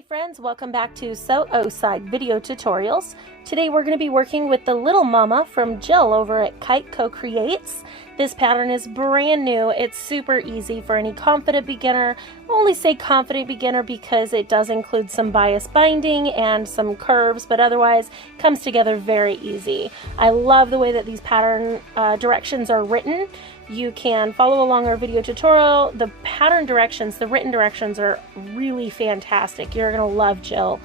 Hey friends, welcome back to Side Video Tutorials. Today we're going to be working with the Lil Mumma from Jill over at Kite Co Creates. This pattern is brand new. It's super easy for any confident beginner. I only say confident beginner because it does include some bias binding and some curves, but otherwise comes together very easy. I love the way that these pattern directions are written. You can follow along our video tutorial. The pattern directions, the written directions are really fantastic. You're going to love Jill.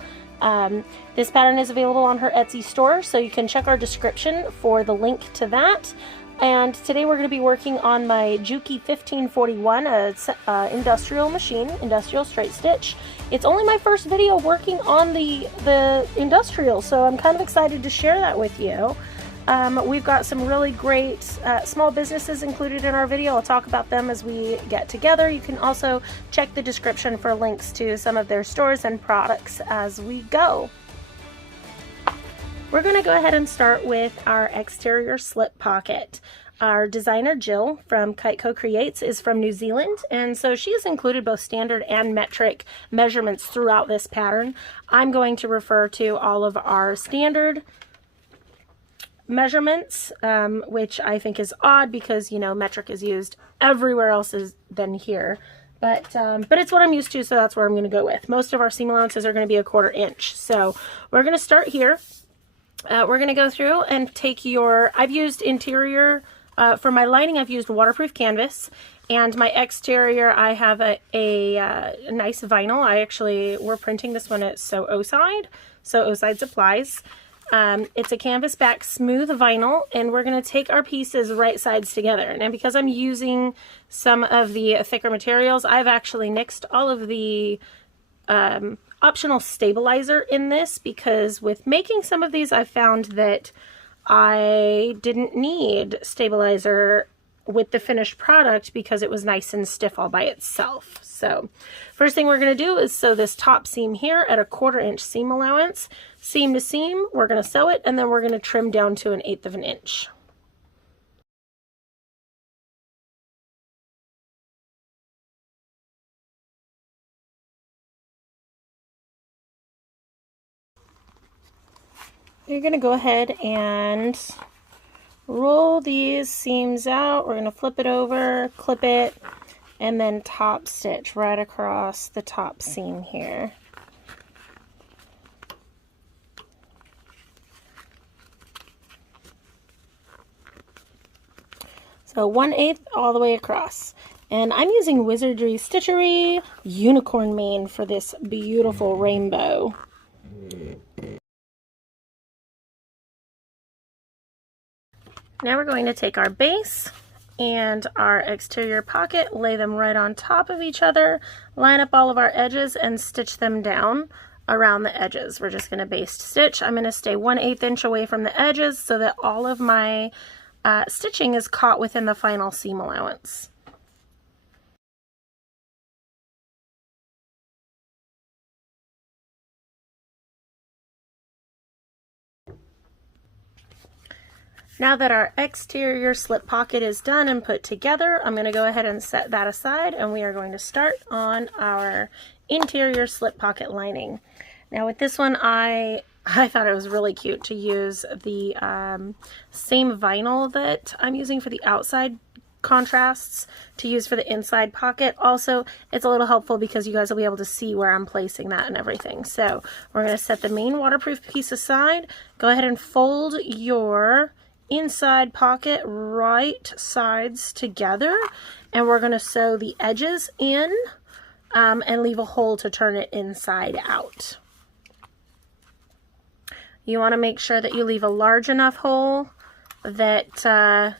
This pattern is available on her Etsy store, so you can check our description for the link to that. And today we're going to be working on my Juki 1541, industrial machine, industrial straight stitch. It's only my first video working on the industrial, so I'm kind of excited to share that with you. We've got some really great small businesses included in our video. I'll talk about them as we get together. You can also check the description for links to some of their stores and products as we go. We're going to go ahead and start with our exterior slip pocket. Our designer Jill from Kite Co Creates is from New Zealand, and so she has included both standard and metric measurements throughout this pattern. I'm going to refer to all of our standard measurements, which I think is odd because, you know, metric is used everywhere else than here. But it's what I'm used to, so that's where I'm going to go with. Most of our seam allowances are going to be 1/4 inch. So we're going to start here. We're going to go through and take I've used interior, for my lining I've used waterproof canvas, and my exterior I have a nice vinyl. We're printing this one at Zor-Elle Supplies. It's a canvas back smooth vinyl, and we're going to take our pieces right sides together. And because I'm using some of the thicker materials, I've actually nixed all of the optional stabilizer in this, because with making some of these I found that I didn't need stabilizer with the finished product because it was nice and stiff all by itself. So first thing we're going to do is sew this top seam here at 1/4 inch seam allowance. Seam to seam, we're going to sew it, and then we're going to trim down to 1/8 of an inch. You're going to go ahead and roll these seams out. We're going to flip it over, clip it, and then top stitch right across the top seam here. So 1/8 all the way across. And I'm using Wizardry Stitchery Unicorn Mane for this beautiful rainbow. Now we're going to take our base and our exterior pocket, lay them right on top of each other, line up all of our edges, and stitch them down around the edges. We're just going to baste stitch. I'm going to stay 1/8 inch away from the edges so that all of my stitching is caught within the final seam allowance. Now that our exterior slip pocket is done and put together, I'm going to go ahead and set that aside, and we are going to start on our interior slip pocket lining. Now with this one, I thought it was really cute to use the same vinyl that I'm using for the outside contrasts to use for the inside pocket. Also, it's a little helpful because you guys will be able to see where I'm placing that and everything. So we're going to set the main waterproof piece aside. Go ahead and fold your inside pocket right sides together, and we're going to sew the edges in and leave a hole to turn it inside out. You want to make sure that you leave a large enough hole that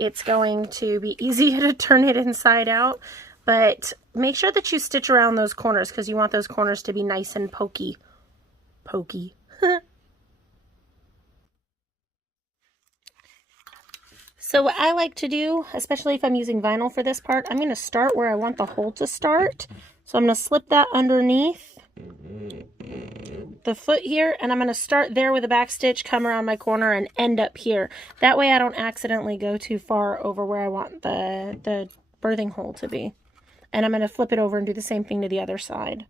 it's going to be easy to turn it inside out, but make sure that you stitch around those corners because you want those corners to be nice and pokey. So what I like to do, especially if I'm using vinyl for this part, I'm going to start where I want the hole to start. So I'm going to slip that underneath the foot here, and I'm going to start there with a back stitch, come around my corner, and end up here. That way I don't accidentally go too far over where I want the birthing hole to be. And I'm going to flip it over and do the same thing to the other side.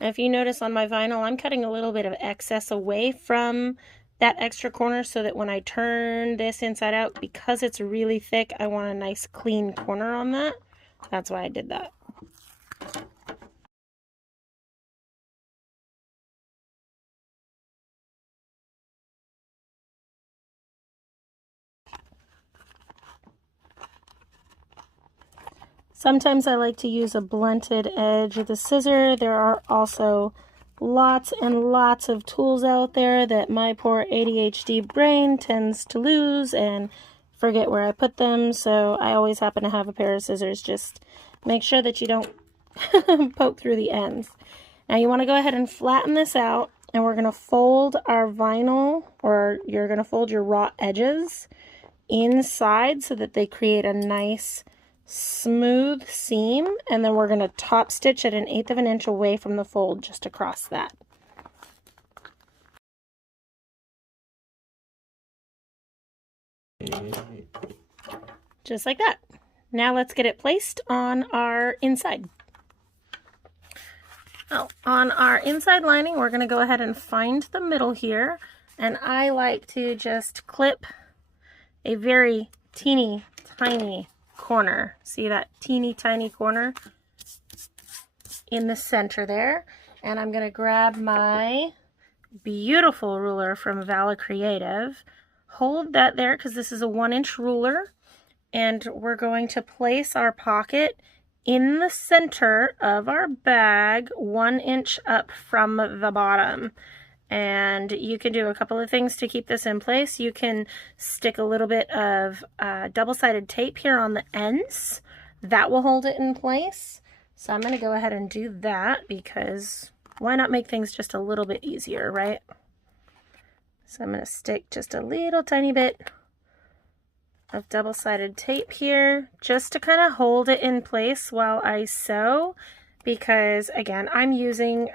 If you notice on my vinyl, I'm cutting a little bit of excess away from that extra corner so that when I turn this inside out, because it's really thick, I want a nice clean corner on that. That's why I did that. Sometimes I like to use a blunted edge with a scissor. There are also lots and lots of tools out there that my poor ADHD brain tends to lose and forget where I put them, so I always happen to have a pair of scissors. Just make sure that you don't poke through the ends. Now you want to go ahead and flatten this out, and we're going to fold our vinyl, or you're going to fold your raw edges inside so that they create a nice smooth seam, and then we're going to top stitch at 1/8 of an inch away from the fold just across that. Just like that. Now let's get it placed on our inside. Oh, on our inside lining, we're going to go ahead and find the middle here, and I like to just clip a very teeny tiny corner. See that teeny tiny corner in the center there? And I'm going to grab my beautiful ruler from Vala Creative, hold that there because this is a 1-inch ruler, and we're going to place our pocket in the center of our bag, 1 inch up from the bottom. And you can do a couple of things to keep this in place. You can stick a little bit of double-sided tape here on the ends. That will hold it in place. So I'm going to go ahead and do that, because why not make things just a little bit easier, right? So I'm going to stick just a little tiny bit of double-sided tape here just to kind of hold it in place while I sew, because again, I'm using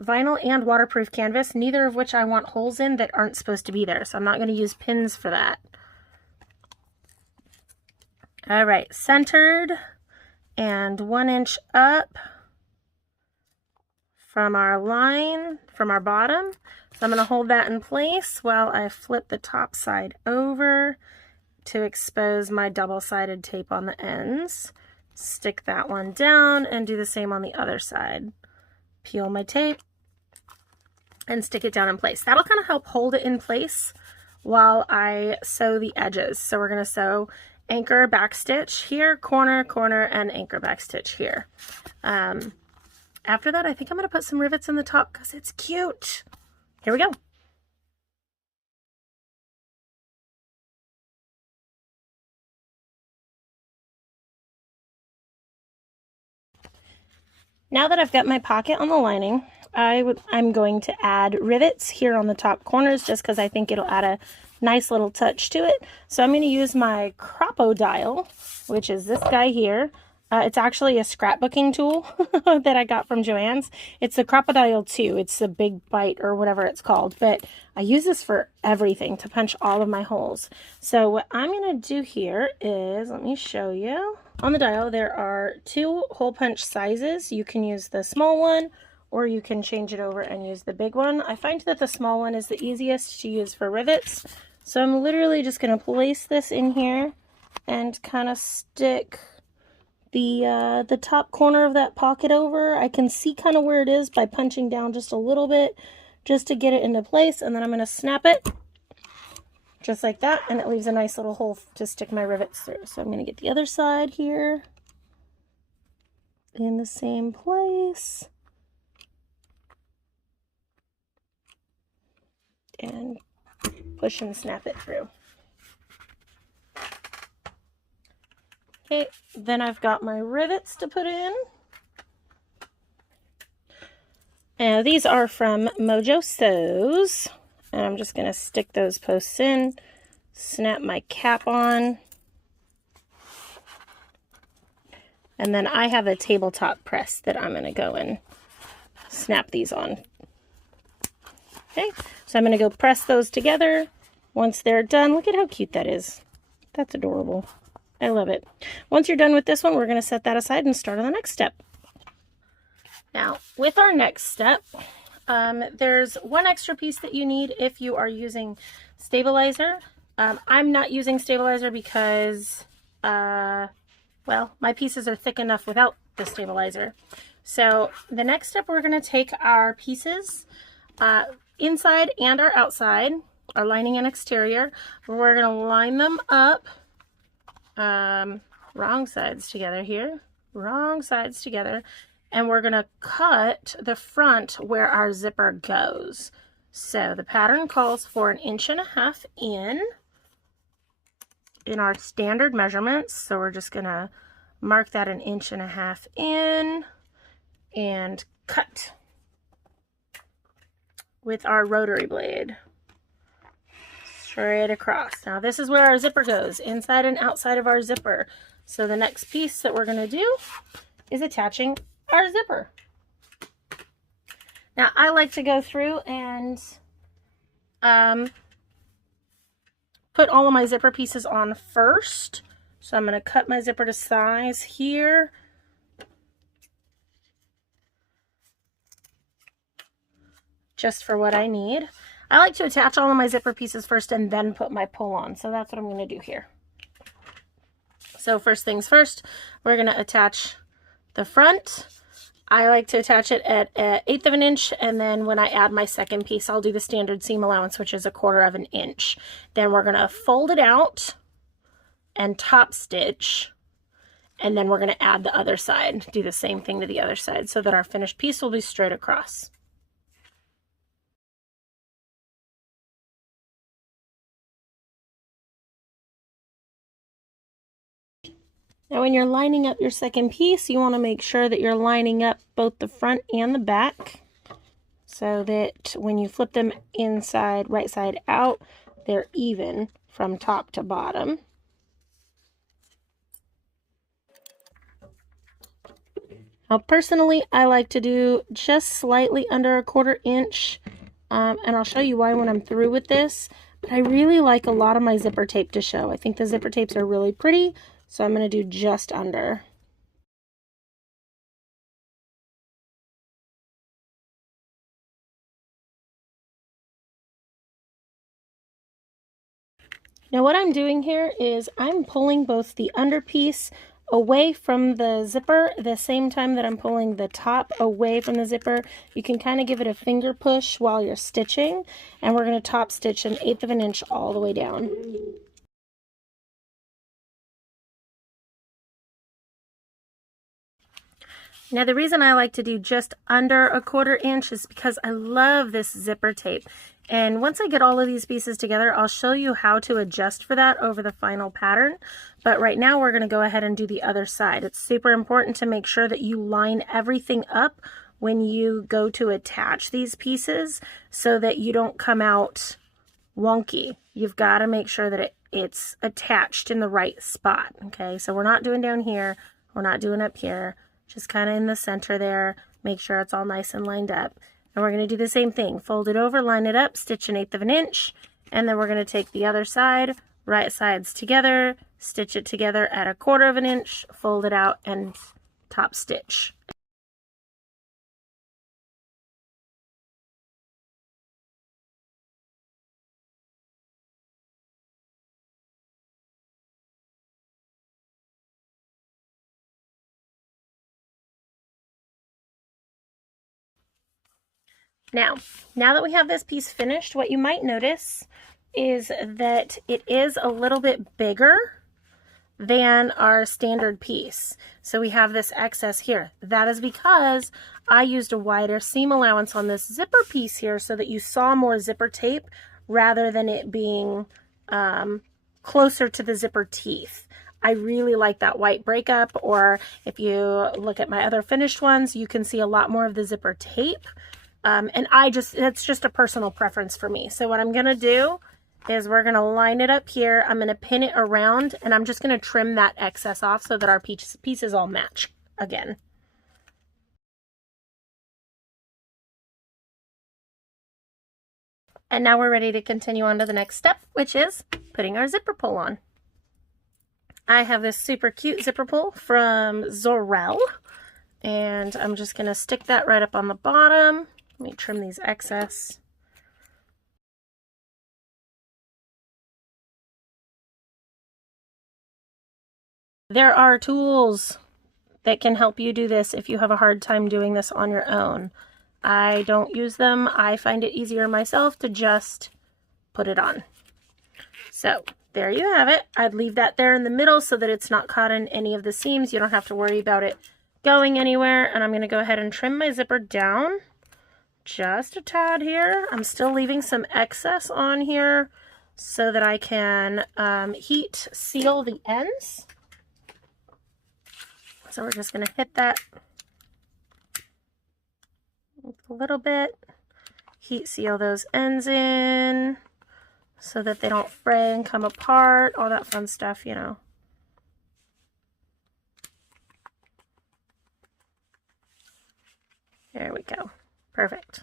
vinyl and waterproof canvas, neither of which I want holes in that aren't supposed to be there, so I'm not going to use pins for that. All right, centered and 1 inch up from our line, from our bottom. So I'm going to hold that in place while I flip the top side over to expose my double-sided tape on the ends. Stick that one down and do the same on the other side. Peel my tape and stick it down in place. That'll kind of help hold it in place while I sew the edges. So we're going to sew anchor back stitch here, corner, corner, and anchor back stitch here. After that, I think I'm going to put some rivets in the top because it's cute. Here we go. Now that I've got my pocket on the lining, I'm going to add rivets here on the top corners just because I think it'll add a nice little touch to it. So I'm going to use my crossbody, which is this guy here. It's actually a scrapbooking tool that I got from Joann's. It's the Crossbody 2. It's the big bite or whatever it's called. But I use this for everything to punch all of my holes. So what I'm going to do here is, let me show you. On the dial, there are 2 hole punch sizes. You can use the small one, or you can change it over and use the big one. I find that the small one is the easiest to use for rivets. So I'm literally just going to place this in here and kind of stick the top corner of that pocket over. I can see kind of where it is by punching down just a little bit just to get it into place, and then I'm going to snap it just like that, and it leaves a nice little hole to stick my rivets through. So I'm going to get the other side here in the same place and push and snap it through. Okay, then I've got my rivets to put in. Now these are from Mojo Sews, and I'm just going to stick those posts in, snap my cap on, and then I have a tabletop press that I'm going to go and snap these on. Okay, so I'm going to go press those together. Once they're done, look at how cute that is. That's adorable. I love it. Once you're done with this one, we're going to set that aside and start on the next step. Now, with our next step, there's one extra piece that you need if you are using stabilizer. I'm not using stabilizer because, well, my pieces are thick enough without the stabilizer. So the next step, we're going to take our pieces, inside and our outside, our lining and exterior. We're going to line them up, wrong sides together here, wrong sides together, and we're going to cut the front where our zipper goes. So the pattern calls for 1.5 inches in our standard measurements, so we're just going to mark that 1.5 inches in and cut with our rotary blade straight across. Now this is where our zipper goes, inside and outside of our zipper. So the next piece that we're going to do is attaching our zipper. Now I like to go through and put all of my zipper pieces on first. So I'm going to cut my zipper to size here. Just for what I need. I like to attach all of my zipper pieces first and then put my pull on. So that's what I'm going to do here. So first things first, we're going to attach the front. I like to attach it at 1/8 of an inch, and then when I add my second piece, I'll do the standard seam allowance, which is 1/4 of an inch. Then we're going to fold it out and top stitch, and then we're going to add the other side. Do the same thing to the other side so that our finished piece will be straight across. Now when you're lining up your second piece, you want to make sure that you're lining up both the front and the back so that when you flip them inside, right side out, they're even from top to bottom. Now personally, I like to do just slightly under 1/4 inch, and I'll show you why when I'm through with this, but I really like a lot of my zipper tape to show. I think the zipper tapes are really pretty. So I'm going to do just under. Now what I'm doing here is I'm pulling both the under piece away from the zipper the same time that I'm pulling the top away from the zipper. You can kind of give it a finger push while you're stitching, and we're going to top stitch 1/8 of an inch all the way down. Now the reason I like to do just under 1/4 inch is because I love this zipper tape. And once I get all of these pieces together, I'll show you how to adjust for that over the final pattern. But right now we're going to go ahead and do the other side. It's super important to make sure that you line everything up when you go to attach these pieces so that you don't come out wonky. You've got to make sure that it's attached in the right spot. Okay, so we're not doing down here. We're not doing up here. Just kind of in the center there. Make sure it's all nice and lined up. And we're going to do the same thing. Fold it over, line it up, stitch 1/8 of an inch. And then we're going to take the other side, right sides together, stitch it together at 1/4 of an inch, fold it out, and top stitch. Now that we have this piece finished, what you might notice is that it is a little bit bigger than our standard piece. So we have this excess here. That is because I used a wider seam allowance on this zipper piece here so that you saw more zipper tape rather than it being closer to the zipper teeth. I really like that white breakup, or if you look at my other finished ones, you can see a lot more of the zipper tape. And it's just a personal preference for me. So what I'm going to do is we're going to line it up here. I'm going to pin it around, and I'm just going to trim that excess off so that our pieces all match again. And now we're ready to continue on to the next step, which is putting our zipper pull on. I have this super cute zipper pull from Zor-Elle. And I'm just going to stick that right up on the bottom. Let me trim these excess. There are tools that can help you do this if you have a hard time doing this on your own. I don't use them. I find it easier myself to just put it on. So there you have it. I'd leave that there in the middle so that it's not caught in any of the seams. You don't have to worry about it going anywhere. And I'm going to go ahead and trim my zipper down just a tad here. I'm still leaving some excess on here so that I can heat seal the ends. So we're just going to hit that a little bit, heat seal those ends in so that they don't fray and come apart, all that fun stuff, you know. There we go. Perfect.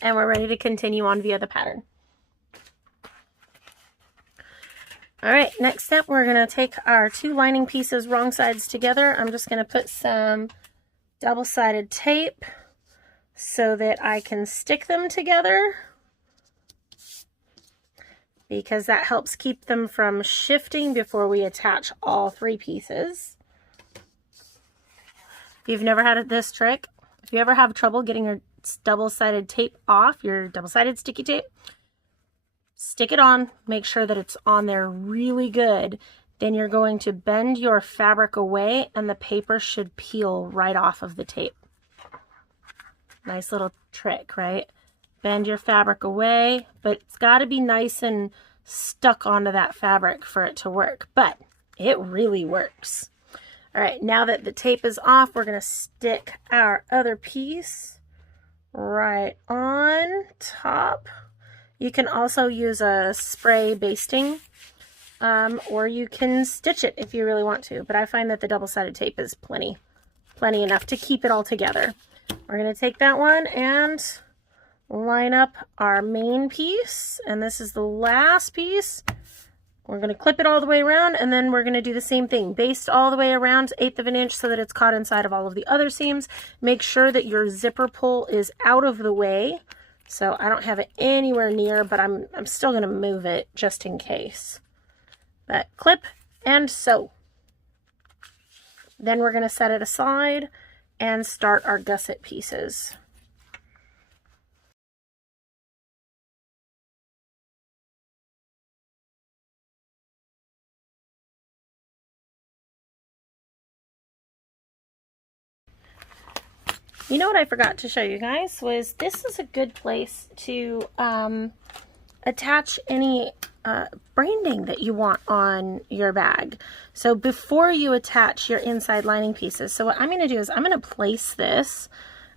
And we're ready to continue on via the pattern. All right, next step, we're going to take our 2 lining pieces wrong sides together. I'm just going to put some double-sided tape so that I can stick them together, because that helps keep them from shifting before we attach all 3 pieces. If you've never had this trick, if you ever have trouble getting your double-sided tape off, your double-sided sticky tape, stick it on, make sure that it's on there really good. Then you're going to bend your fabric away and the paper should peel right off of the tape. Nice little trick, right? Bend your fabric away, but it's got to be nice and stuck onto that fabric for it to work, but it really works. All right, now that the tape is off, we're going to stick our other piece right on top. You can also use a spray basting, or you can stitch it if you really want to, but I find that the double-sided tape is plenty enough to keep it all together. We're going to take that one and line up our main piece, and this is the last piece. We're going to clip it all the way around, and then we're going to do the same thing. Baste all the way around 1/8 of an inch so that it's caught inside of all of the other seams. Make sure that your zipper pull is out of the way. So I don't have it anywhere near, but I'm still going to move it just in case. But clip and sew. Then we're going to set it aside and start our gusset pieces. You know what I forgot to show you guys was this is a good place to attach any branding that you want on your bag. So before you attach your inside lining pieces, so what I'm going to do is I'm going to place this,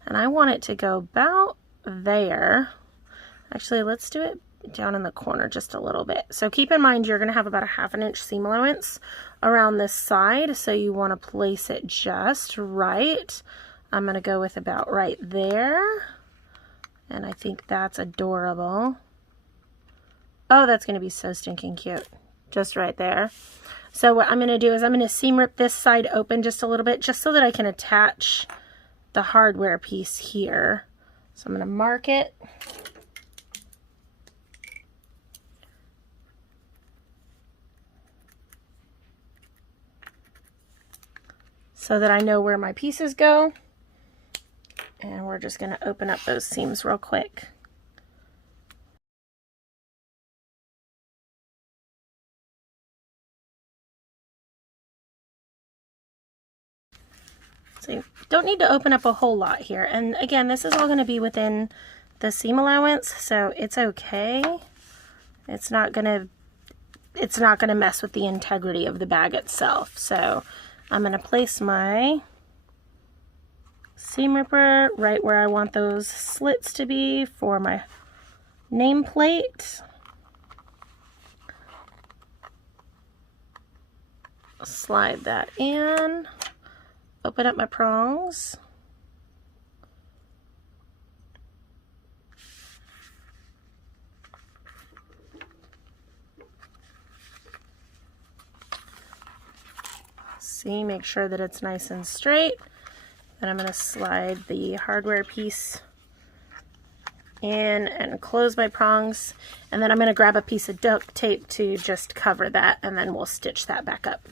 and I want it to go about there. Actually, let's do it down in the corner just a little bit. So keep in mind you're going to have about a 1/2 inch seam allowance around this side, so you want to place it just right. I'm going to go with about right there, and I think that's adorable. Oh, that's going to be so stinking cute, just right there. So what I'm going to do is I'm going to seam rip this side open just a little bit, just so that I can attach the hardware piece here. So I'm going to mark it. So that I know where my pieces go. And we're just going to open up those seams real quick. So you don't need to open up a whole lot here. And again, this is all going to be within the seam allowance, so it's okay. It's not going to mess with the integrity of the bag itself. So I'm going to place my seam ripper right where I want those slits to be for my nameplate. Slide that in, open up my prongs. See, make sure that it's nice and straight. Then I'm going to slide the hardware piece in and close my prongs, and then I'm going to grab a piece of duct tape to just cover that, and then we'll stitch that back up.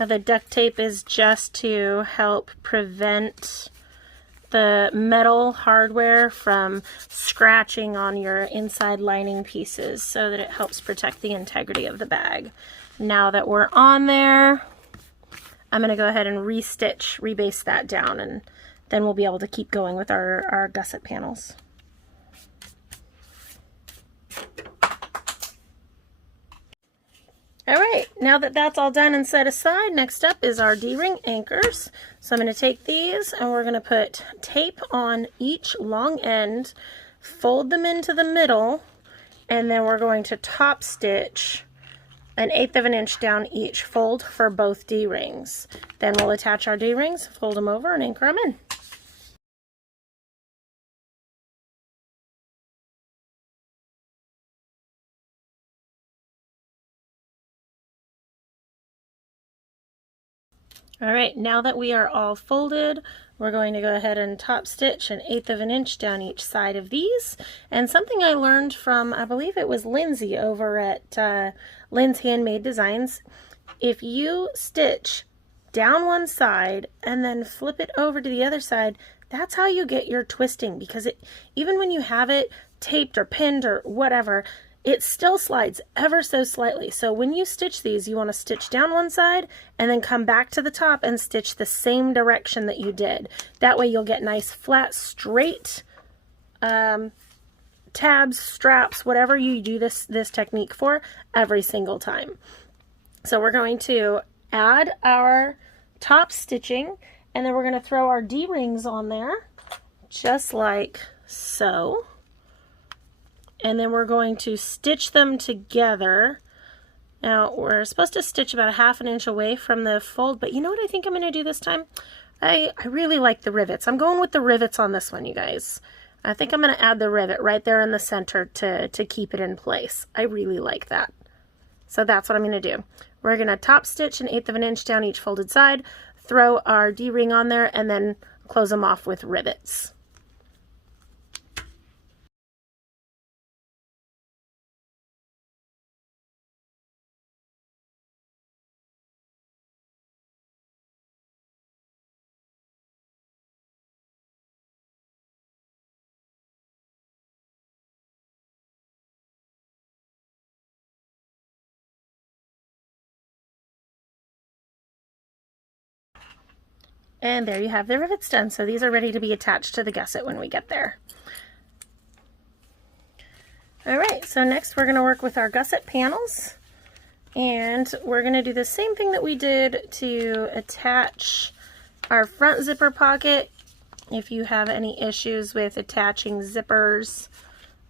Now the duct tape is just to help prevent the metal hardware from scratching on your inside lining pieces, so that it helps protect the integrity of the bag. Now that we're on there, I'm going to go ahead and restitch, rebase that down, and then we'll be able to keep going with our gusset panels. Alright, now that that's all done and set aside, next up is our D-ring anchors. So I'm going to take these and we're going to put tape on each long end, fold them into the middle, and then we're going to top stitch 1/8 of an inch down each fold for both D-rings. Then we'll attach our D-rings, fold them over, and anchor them in. Alright, now that we are all folded, we're going to go ahead and top stitch 1/8 of an inch down each side of these. And something I learned from, I believe it was Lindsay over at Lynn's Handmade Designs, if you stitch down one side and then flip it over to the other side, that's how you get your twisting, because even when you have it taped or pinned or whatever, it still slides ever so slightly. So when you stitch these, you want to stitch down one side and then come back to the top and stitch the same direction that you did. That way you'll get nice flat straight tabs, straps, whatever you do this technique for, every single time. So we're going to add our top stitching, and then we're going to throw our D-rings on there just like so. And then we're going to stitch them together. Now we're supposed to stitch about 1/2 inch away from the fold, but you know what I think I'm going to do this time? I really like the rivets. I'm going with the rivets on this one, you guys. I think I'm going to add the rivet right there in the center to keep it in place. I really like that. So that's what I'm going to do. We're going to top stitch 1/8 of an inch down each folded side, throw our D-ring on there, and then close them off with rivets. And there you have the rivets done. So these are ready to be attached to the gusset when we get there. Alright, so next we're going to work with our gusset panels. And we're going to do the same thing that we did to attach our front zipper pocket. If you have any issues with attaching zippers,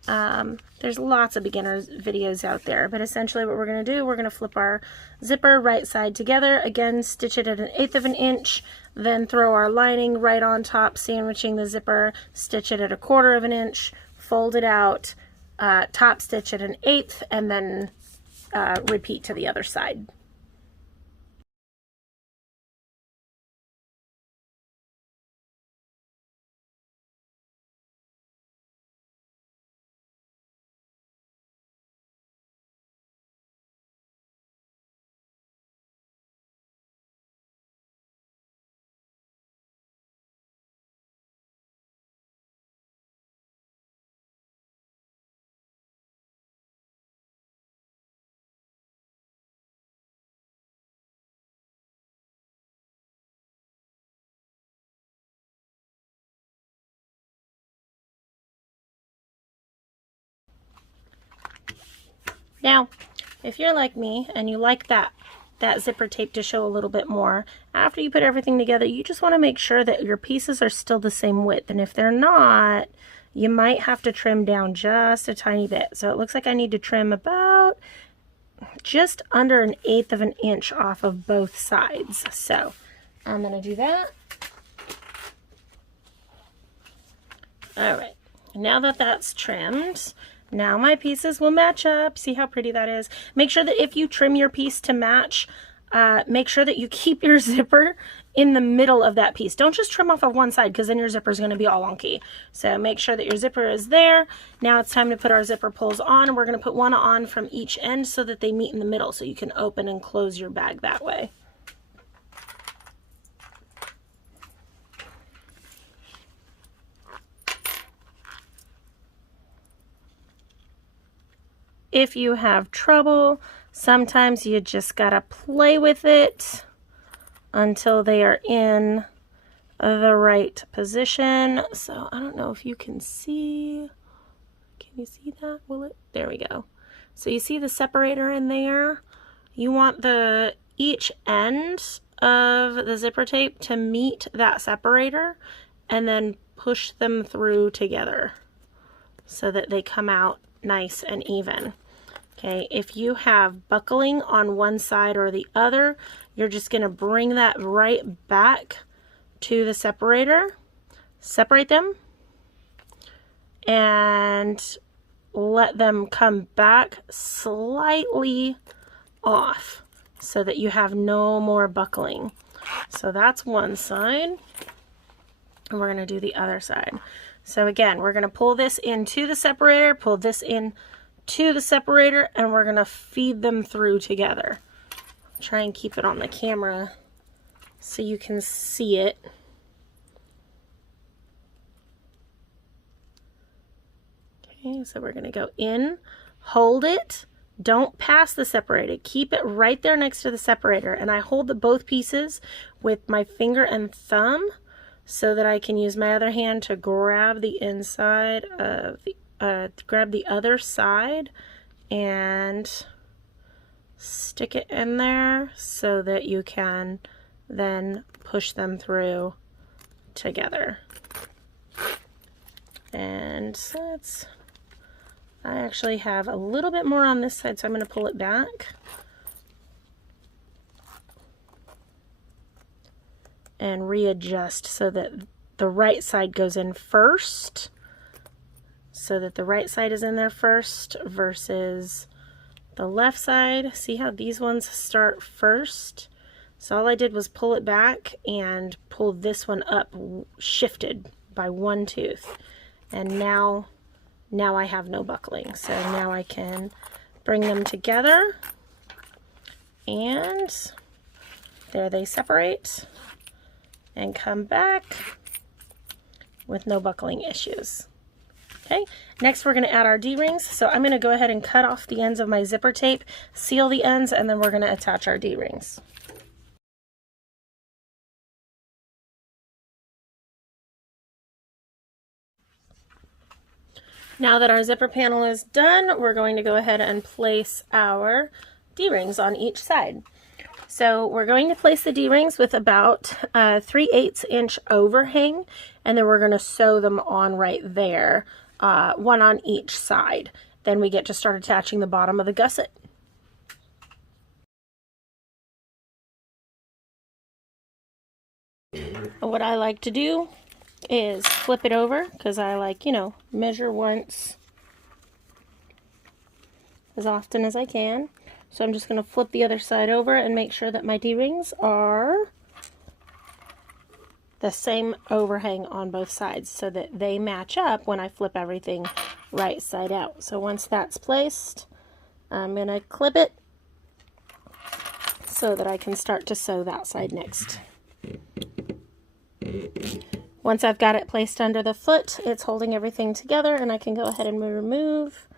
there's lots of beginners videos out there, but essentially what we're going to do, we're going to flip our zipper right side together, again stitch it at 1/8 of an inch, then throw our lining right on top, sandwiching the zipper, stitch it at 1/4 of an inch, fold it out, top stitch at 1/8, and then repeat to the other side. Now, if you're like me and you like that zipper tape to show a little bit more, after you put everything together, you just want to make sure that your pieces are still the same width. And if they're not, you might have to trim down just a tiny bit. So it looks like I need to trim about just under 1/8 of an inch off of both sides. So I'm going to do that. All right, now that that's trimmed, Now my pieces will match up. See how pretty that is? Make sure that if you trim your piece to match, make sure that you keep your zipper in the middle of that piece. Don't just trim off of one side, because then your zipper is going to be all wonky. So make sure that your zipper is there. Now it's time to put our zipper pulls on, and we're going to put one on from each end so that they meet in the middle, so you can open and close your bag that way. If you have trouble, sometimes you just gotta play with it until they are in the right position. So I don't know if you can see. Can you see that? Will it? There we go. So you see the separator in there? You want each end of the zipper tape to meet that separator, and then push them through together so that they come out nice and even. Okay, if you have buckling on one side or the other, you're just going to bring that right back to the separator, separate them, and let them come back slightly off so that you have no more buckling. So that's one side, and we're going to do the other side. So again, we're going to pull this into the separator, pull this in to the separator, and we're going to feed them through together. Try and keep it on the camera so you can see it. Okay, so we're going to go in, hold it, don't pass the separator, keep it right there next to the separator, and I hold both pieces with my finger and thumb so that I can use my other hand to grab the inside of the grab the other side and stick it in there so that you can then push them through together. And so I actually have a little bit more on this side, so I'm going to pull it back and readjust so that the right side goes in first. So that the right side is in there first versus the left side. See how these ones start first? So all I did was pull it back and pull this one up, shifted by one tooth. And now I have no buckling. So now I can bring them together, and there they separate and come back with no buckling issues. Okay, next we're going to add our D-rings. So I'm going to go ahead and cut off the ends of my zipper tape, seal the ends, and then we're going to attach our D-rings. Now that our zipper panel is done, we're going to go ahead and place our D-rings on each side. So we're going to place the D-rings with about 3/8 inch overhang, and then we're going to sew them on right there. One on each side. Then we get to start attaching the bottom of the gusset. What I like to do is flip it over, because I like, measure once as often as I can. So I'm just going to flip the other side over and make sure that my D-rings are the same overhang on both sides so that they match up when I flip everything right side out. So once that's placed, I'm going to clip it so that I can start to sew that side next. Once I've got it placed under the foot, it's holding everything together, and I can go ahead and remove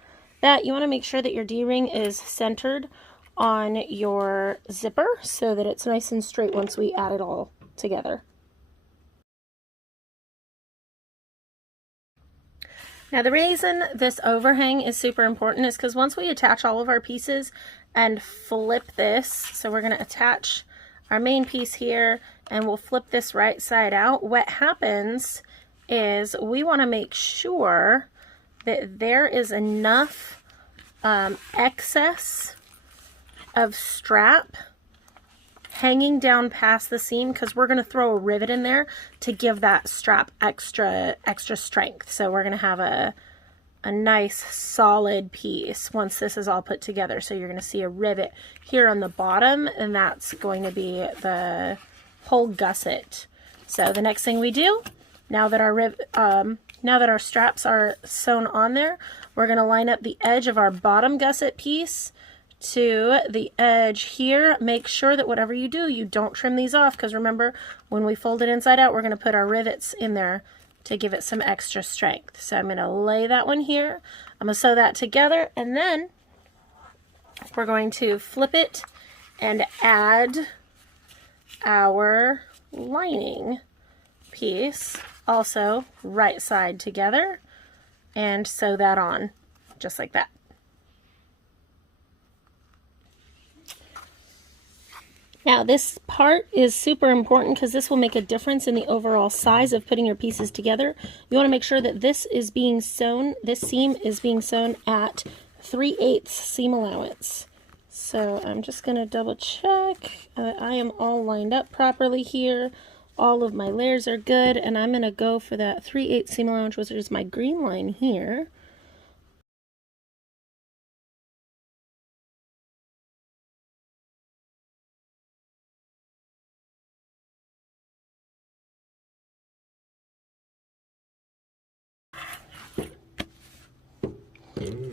that. You want to make sure that your D-ring is centered on your zipper so that it's nice and straight once we add it all together. Now the reason this overhang is super important is because once we attach all of our pieces and flip this, so we're going to attach our main piece here and we'll flip this right side out, what happens is we want to make sure that there is enough excess of strap hanging down past the seam, because we're going to throw a rivet in there to give that strap extra strength. So we're going to have a nice solid piece once this is all put together. So you're going to see a rivet here on the bottom, and that's going to be the whole gusset. So the next thing we do, now that our straps are sewn on there, we're going to line up the edge of our bottom gusset piece to the edge here. Make sure that whatever you do, you don't trim these off, because remember, when we fold it inside out, we're going to put our rivets in there to give it some extra strength. So I'm going to lay that one here. I'm going to sew that together, and then we're going to flip it and add our lining piece, also right side together, and sew that on just like that. Now this part is super important because this will make a difference in the overall size of putting your pieces together. You want to make sure that this is being sewn, this seam is being sewn at 3/8 seam allowance. So I'm just going to double check that I am all lined up properly here. All of my layers are good, and I'm going to go for that 3/8 seam allowance, which is my green line here.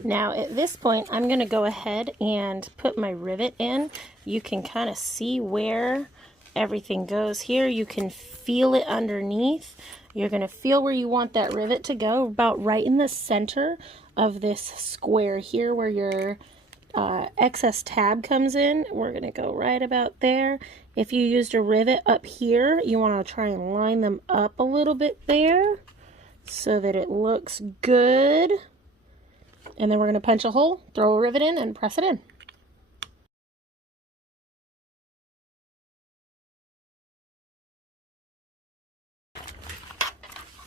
Now at this point, I'm going to go ahead and put my rivet in. You can kind of see where everything goes here. You can feel it underneath. You're going to feel where you want that rivet to go, about right in the center of this square here where your excess tab comes in. We're going to go right about there. If you used a rivet up here, you want to try and line them up a little bit there so that it looks good. And then we're going to punch a hole, throw a rivet in, and press it in.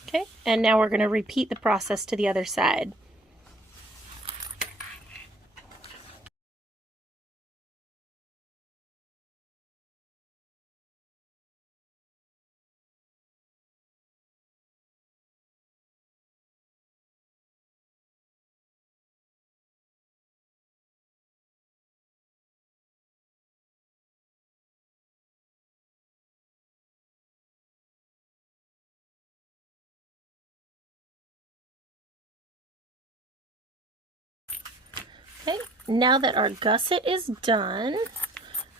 Okay, and now we're going to repeat the process to the other side. Okay, now that our gusset is done,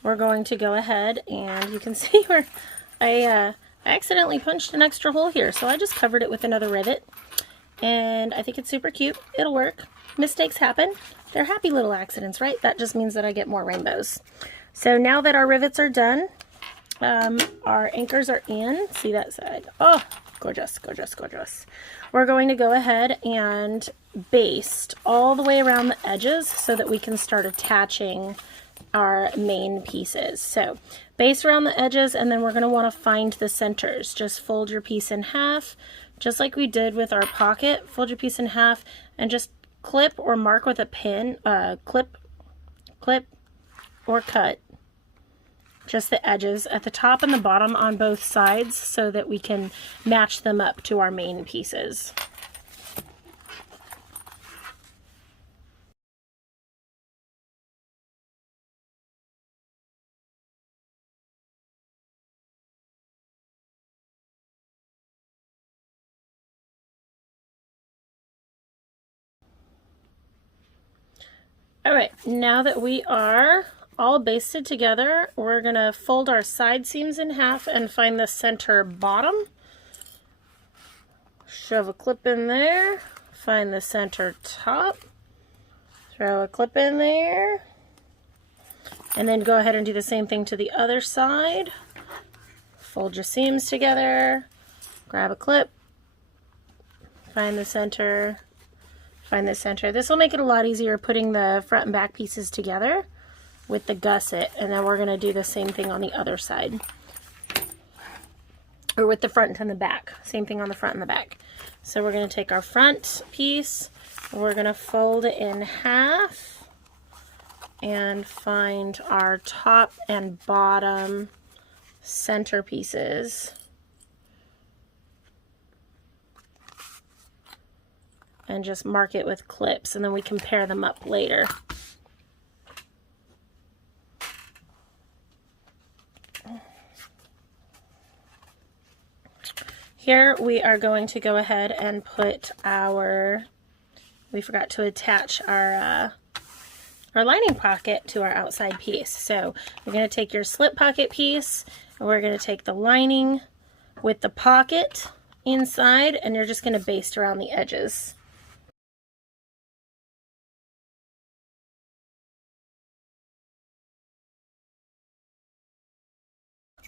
we're going to go ahead, and you can see where I accidentally punched an extra hole here, so I just covered it with another rivet, and I think it's super cute. It'll work. Mistakes happen. They're happy little accidents, right? That just means that I get more rainbows. So now that our rivets are done, our anchors are in. See that side? Oh, gorgeous, gorgeous, gorgeous. We're going to go ahead and baste all the way around the edges so that we can start attaching our main pieces. So baste around the edges, and then we're going to want to find the centers. Just fold your piece in half, just like we did with our pocket. Fold your piece in half and just clip or mark with a pin, clip or cut just the edges at the top and the bottom on both sides so that we can match them up to our main pieces. All right, now that we are all basted together, we're gonna fold our side seams in half and find the center bottom. Shove a clip in there, find the center top, throw a clip in there, and then go ahead and do the same thing to the other side. Fold your seams together, grab a clip, find the center, find the center. This will make it a lot easier putting the front and back pieces together with the gusset, and then we're going to do the same thing on the other side, or with the front and the back. Same thing on the front and the back. So we're going to take our front piece, we're going to fold it in half and find our top and bottom center pieces. and just mark it with clips, and then we can pair them up later. Here we are going to go ahead and put our, we forgot to attach our lining pocket to our outside piece. So you're going to take your slip pocket piece, and we're going to take the lining with the pocket inside, and you're just going to baste around the edges.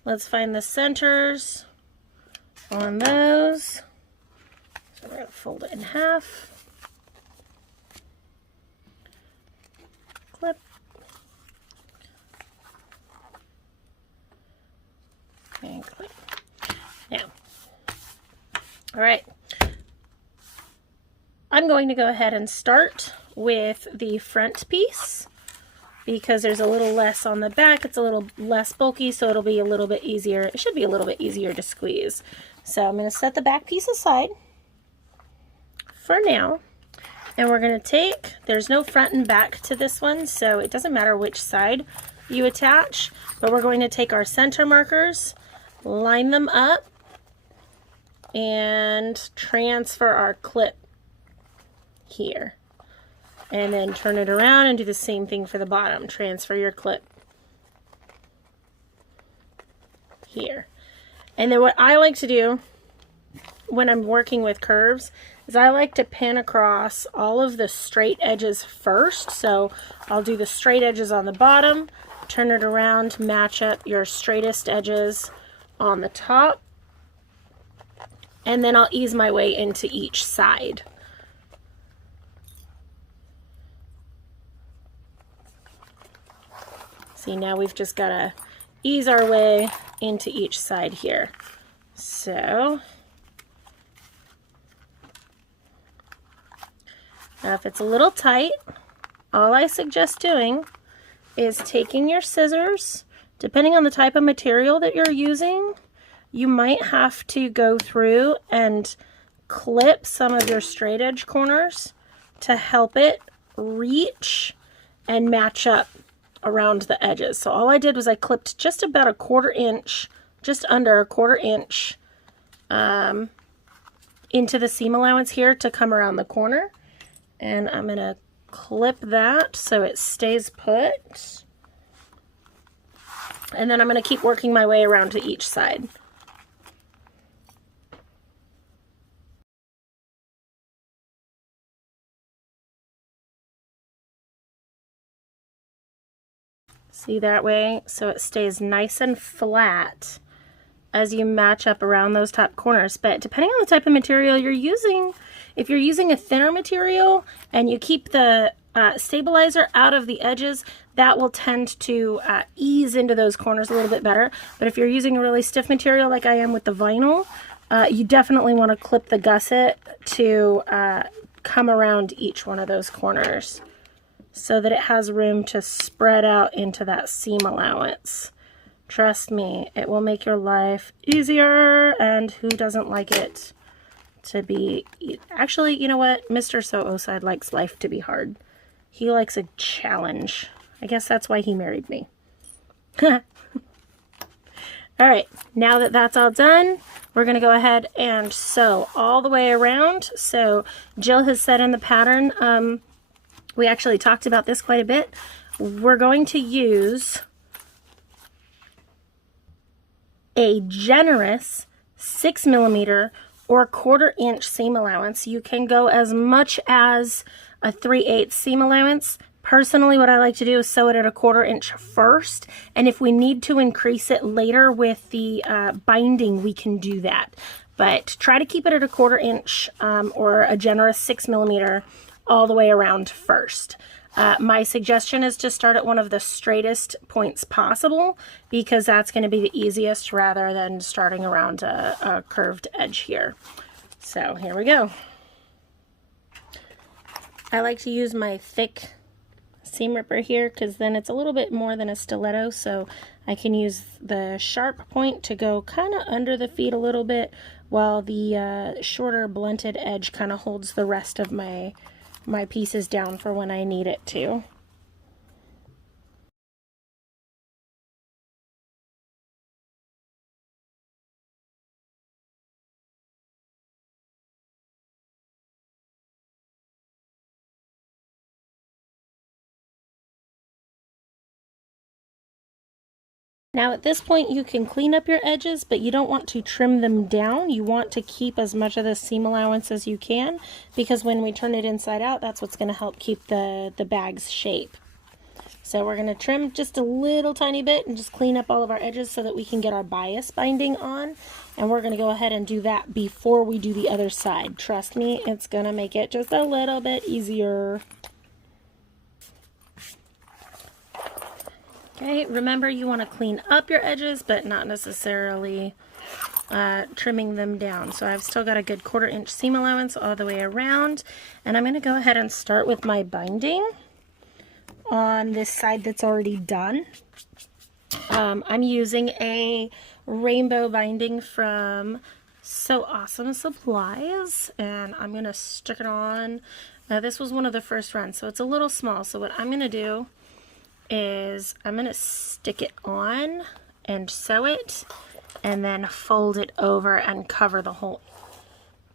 Let's find the centers on those. So we're going to fold it in half. Clip. And clip. Now, all right. I'm going to go ahead and start with the front piece because there's a little less on the back. It's a little less bulky, so it'll be a little bit easier. It should be a little bit easier to squeeze. So I'm going to set the back piece aside for now. And we're going to take, there's no front and back to this one, so it doesn't matter which side you attach, but we're going to take our center markers, line them up, and transfer our clip here. And then turn it around and do the same thing for the bottom. Transfer your clip here. And then what I like to do when I'm working with curves is I like to pin across all of the straight edges first. So I'll do the straight edges on the bottom, turn it around, match up your straightest edges on the top, and then I'll ease my way into each side. See, now we've just got to ease our way into each side here. So now if it's a little tight, all I suggest doing is taking your scissors, depending on the type of material that you're using, you might have to go through and clip some of your straight edge corners to help it reach and match up around the edges. So all I did was I clipped just about a 1/4 inch, just under a 1/4 inch into the seam allowance here to come around the corner. And I'm going to clip that so it stays put. And then I'm going to keep working my way around to each side. See that way? So it stays nice and flat as you match up around those top corners. But depending on the type of material you're using, if you're using a thinner material and you keep the stabilizer out of the edges, that will tend to ease into those corners a little bit better. But if you're using a really stiff material like I am with the vinyl, you definitely want to clip the gusset to come around each one of those corners so that it has room to spread out into that seam allowance. Trust me, it will make your life easier, and who doesn't like it to be... Actually, you know what? Mr. So-O-Side likes life to be hard. He likes a challenge. I guess that's why he married me. All right, now that that's all done, we're going to go ahead and sew all the way around. So Jill has said in the pattern, we actually talked about this quite a bit. We're going to use a generous 6mm or 1/4 inch seam allowance. You can go as much as a 3/8 seam allowance. Personally, what I like to do is sew it at a 1/4 inch first, and if we need to increase it later with the binding, we can do that. But try to keep it at a 1/4 inch or a generous 6mm all the way around first. My suggestion is to start at one of the straightest points possible, because that's going to be the easiest rather than starting around a curved edge here. So here we go. I like to use my thick seam ripper here because then it's a little bit more than a stiletto, so I can use the sharp point to go kind of under the feet a little bit, while the shorter blunted edge kind of holds the rest of my pieces down for when I need it to. Now at this point you can clean up your edges, but you don't want to trim them down. You want to keep as much of the seam allowance as you can, because when we turn it inside out, that's what's going to help keep the bag's shape. So we're going to trim just a little tiny bit and just clean up all of our edges so that we can get our bias binding on. And we're going to go ahead and do that before we do the other side. Trust me, it's going to make it just a little bit easier. Okay, remember you want to clean up your edges, but not necessarily trimming them down. So I've still got a good 1/4 inch seam allowance all the way around. And I'm going to go ahead and start with my binding on this side that's already done. I'm using a rainbow binding from So Awesome Supplies, and I'm going to stick it on. Now this was one of the first runs, so it's a little small. So what I'm going to do is I'm going to stick it on and sew it, and then fold it over and cover the whole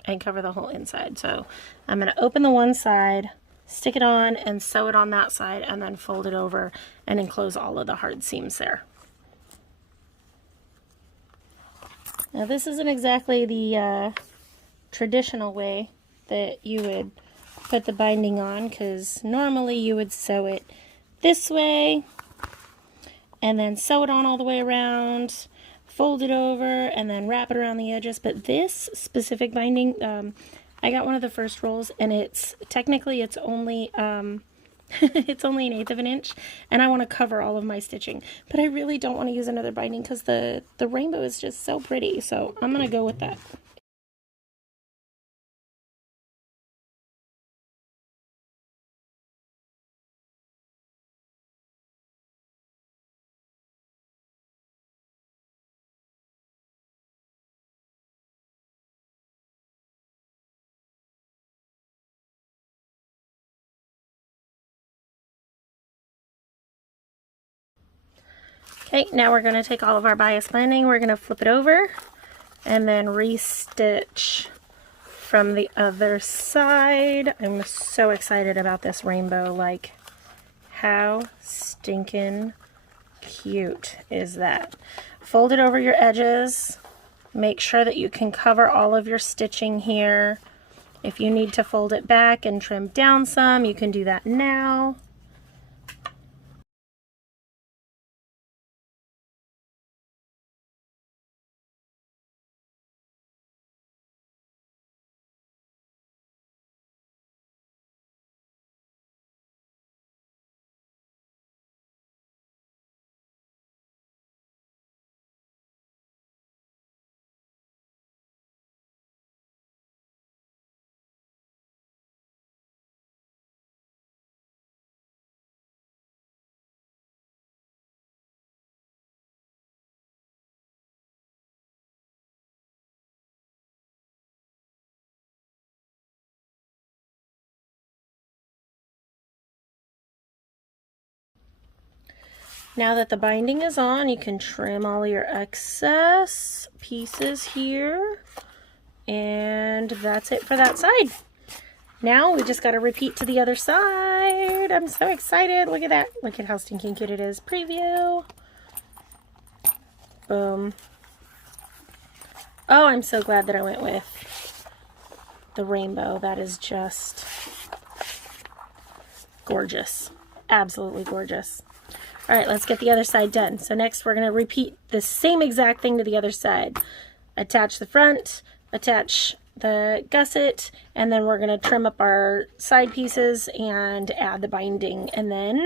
inside. So I'm going to open the one side, stick it on, and sew it on that side, and then fold it over and enclose all of the hard seams there. Now this isn't exactly the traditional way that you would put the binding on, because normally you would sew it this way and then sew it on all the way around, fold it over, and then wrap it around the edges. But this specific binding, I got one of the first rolls, and it's technically it's only it's only 1/8 of an inch, and I want to cover all of my stitching, but I really don't want to use another binding because the rainbow is just so pretty, so I'm gonna go with that. Okay, now we're going to take all of our bias binding, we're going to flip it over, and then re-stitch from the other side. I'm so excited about this rainbow. Like, how stinking cute is that? Fold it over your edges. Make sure that you can cover all of your stitching here. If you need to fold it back and trim down some, you can do that now. Now that the binding is on, you can trim all your excess pieces here. And that's it for that side. Now we just got to repeat to the other side. I'm so excited. Look at that. Look at how stinking cute it is. Preview. Boom. Oh, I'm so glad that I went with the rainbow. That is just gorgeous. Absolutely gorgeous. All right, let's get the other side done. So next we're going to repeat the same exact thing to the other side. Attach the front, attach the gusset, and then we're going to trim up our side pieces and add the binding, and then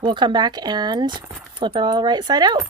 we'll come back and flip it all right side out.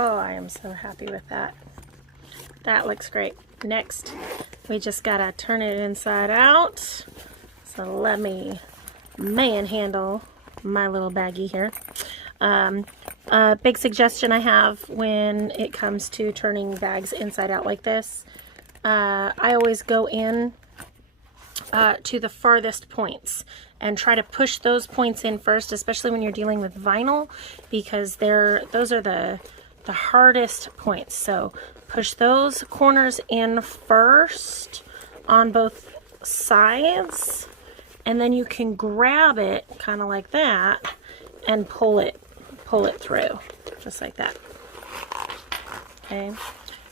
Oh, I am so happy with that. That looks great. Next, we just gotta turn it inside out. So let me manhandle my little baggie here. A big suggestion I have when it comes to turning bags inside out like this, I always go in to the farthest points and try to push those points in first, especially when you're dealing with vinyl, because those are the hardest points. So push those corners in first on both sides, and then you can grab it kind of like that and pull it through, just like that. Okay,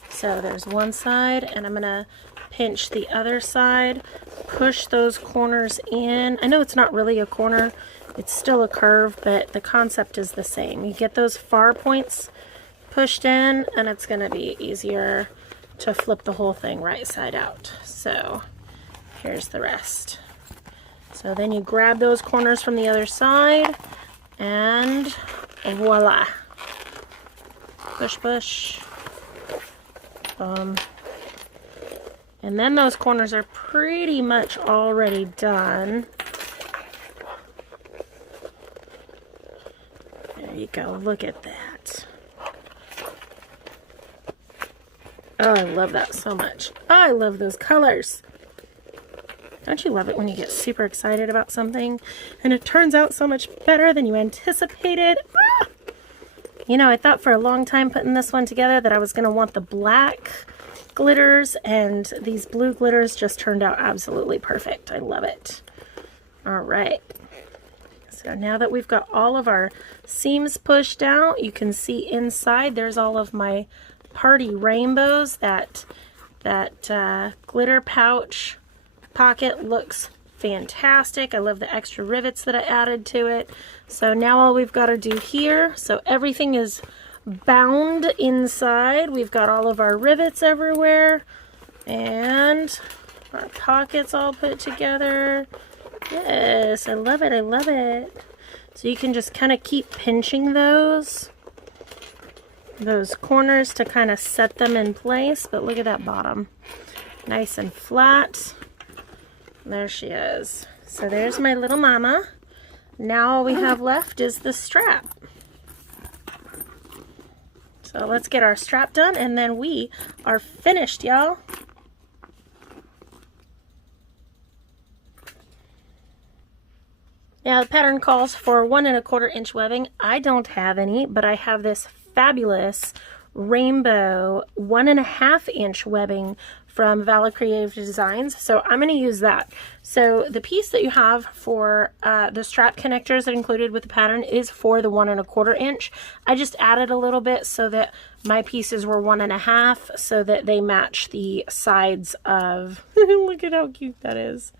so there's one side, and I'm gonna pinch the other side, push those corners in. I know it's not really a corner, it's still a curve, but the concept is the same. You get those far points pushed in, and it's gonna be easier to flip the whole thing right side out. So here's the rest. So then you grab those corners from the other side, and voila. Push, push. And then those corners are pretty much already done. There you go, look at that. Oh, I love that so much. Oh, I love those colors. Don't you love it when you get super excited about something and it turns out so much better than you anticipated? Ah! You know, I thought for a long time putting this one together that I was going to want the black glitters, and these blue glitters just turned out absolutely perfect. I love it. All right. So now that we've got all of our seams pushed out, you can see inside there's all of my party rainbows. That glitter pouch pocket looks fantastic. I love the extra rivets that I added to it. So now all we've got to do here, so everything is bound inside. We've got all of our rivets everywhere and our pockets all put together. Yes, I love it, I love it. So you can just kind of keep pinching those corners to kind of set them in place. But look at that bottom, nice and flat. There she is. So there's my little mama. Now all we have left is the strap. So let's get our strap done, and then we are finished, y'all. Now the pattern calls for 1 1/4 inch webbing. I don't have any, but I have this fabulous rainbow 1 1/2 inch webbing from Vala Creative Designs, so I'm going to use that. So the piece that you have for the strap connectors that included with the pattern is for the 1 1/4 inch. I just added a little bit so that my pieces were 1 1/2, so that they match the sides of look at how cute that is,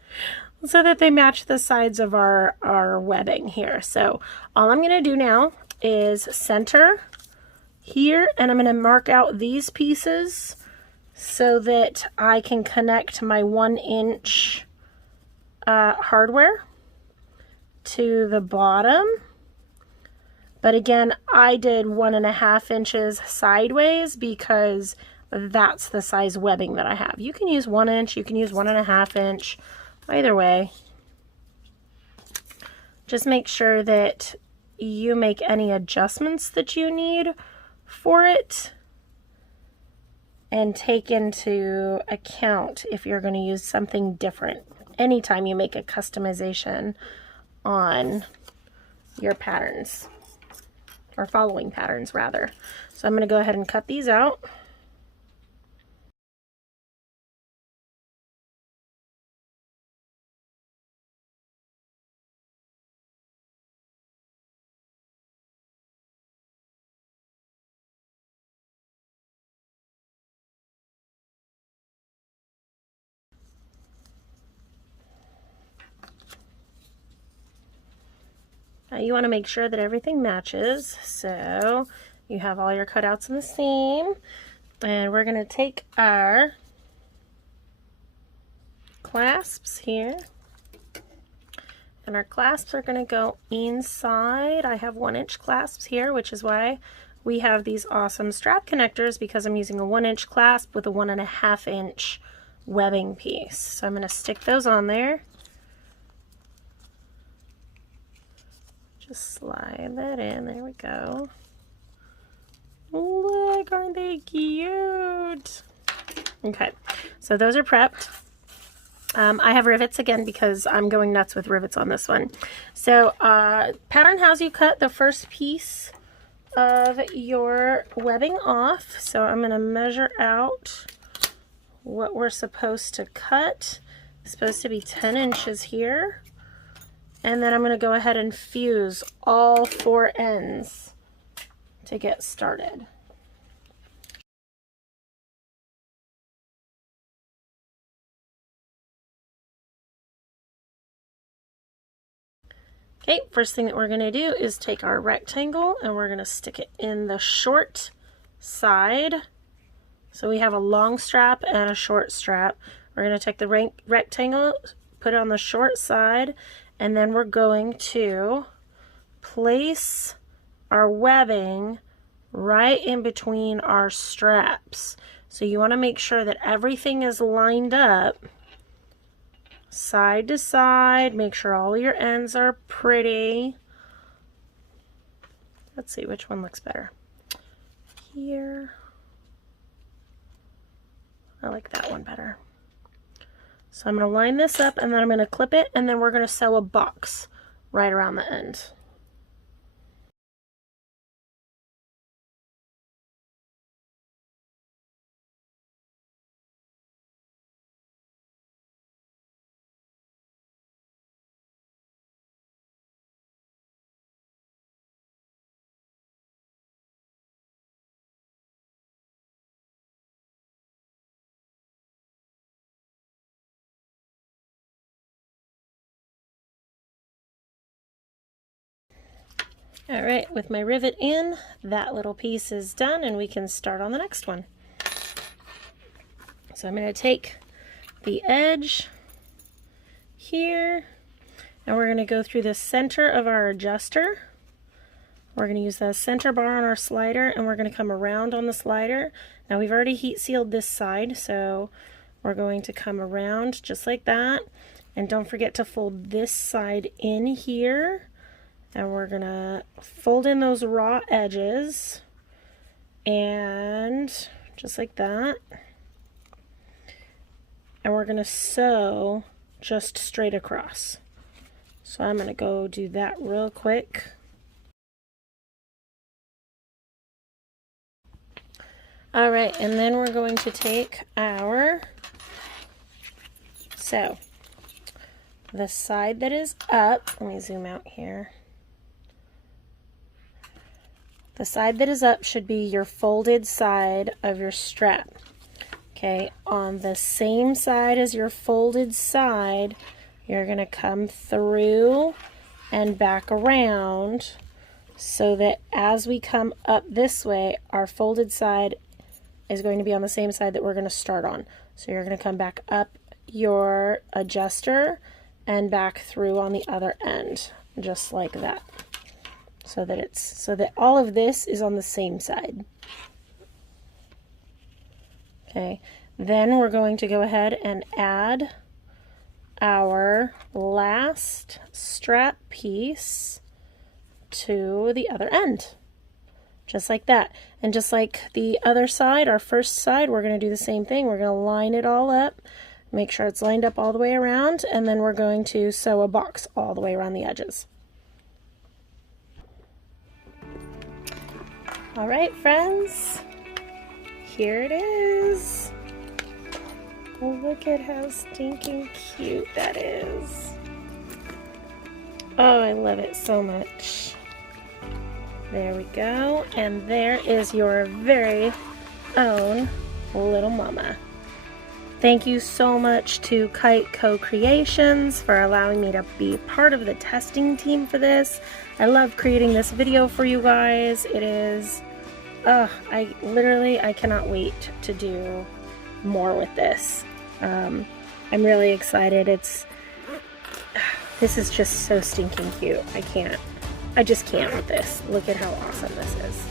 so that they match the sides of our webbing here. So all I'm going to do now is center here, and I'm going to mark out these pieces so that I can connect my 1 inch hardware to the bottom. But again, I did 1 1/2 inches sideways because that's the size webbing that I have. You can use 1 inch, you can use 1 1/2 inch, either way. Just make sure that you make any adjustments that you need for it, and take into account if you're going to use something different anytime you make a customization on your patterns, or following patterns rather. So I'm going to go ahead and cut these out. You want to make sure that everything matches, so you have all your cutouts in the seam, and we're going to take our clasps here, and our clasps are going to go inside. I have 1 inch clasps here, which is why we have these awesome strap connectors because I'm using a 1-inch clasp with a 1.5-inch webbing piece. So I'm going to stick those on there. Just slide that in. There we go. Look, aren't they cute? Okay, so those are prepped. I have rivets again because I'm going nuts with rivets on this one. So pattern has you cut the first piece of your webbing off. So I'm going to measure out what we're supposed to cut. It's supposed to be 10 inches here. And then I'm going to go ahead and fuse all 4 ends to get started. Okay, first thing that we're going to do is take our rectangle and we're going to stick it in the short side. So we have a long strap and a short strap. We're going to take the rectangle, put it on the short side, and then we're going to place our webbing right in between our straps. So you want to make sure that everything is lined up side to side. Make sure all your ends are pretty. Let's see which one looks better. Here. I like that one better. So I'm going to line this up and then I'm going to clip it, and then we're going to sew a box right around the end. All right, with my rivet in, that little piece is done and we can start on the next one. So I'm going to take the edge here and we're going to go through the center of our adjuster. We're going to use the center bar on our slider and we're going to come around on the slider. Now we've already heat sealed this side, so we're going to come around just like that. And don't forget to fold this side in here. And we're going to fold in those raw edges, and just like that. And we're going to sew just straight across. So I'm going to go do that real quick. All right, and then we're going to take our, so the side that is up, let me zoom out here. The side that is up should be your folded side of your strap. Okay, on the same side as your folded side, you're going to come through and back around so that as we come up this way, our folded side is going to be on the same side that we're going to start on. So you're going to come back up your adjuster and back through on the other end, just like that. So that all of this is on the same side. Okay, then we're going to go ahead and add our last strap piece to the other end. Just like that. And just like the other side, our first side, we're going to do the same thing. We're going to line it all up, make sure it's lined up all the way around, and then we're going to sew a box all the way around the edges. All right, friends, here it is. Look at how stinking cute that is. Oh, I love it so much. There we go, and there is your very own Lil Mumma. Thank you so much to Kite Co Creations for allowing me to be part of the testing team for this. I love creating this video for you guys. It is, I cannot wait to do more with this. I'm really excited. This is just so stinking cute. I just can't with this. Look at how awesome this is.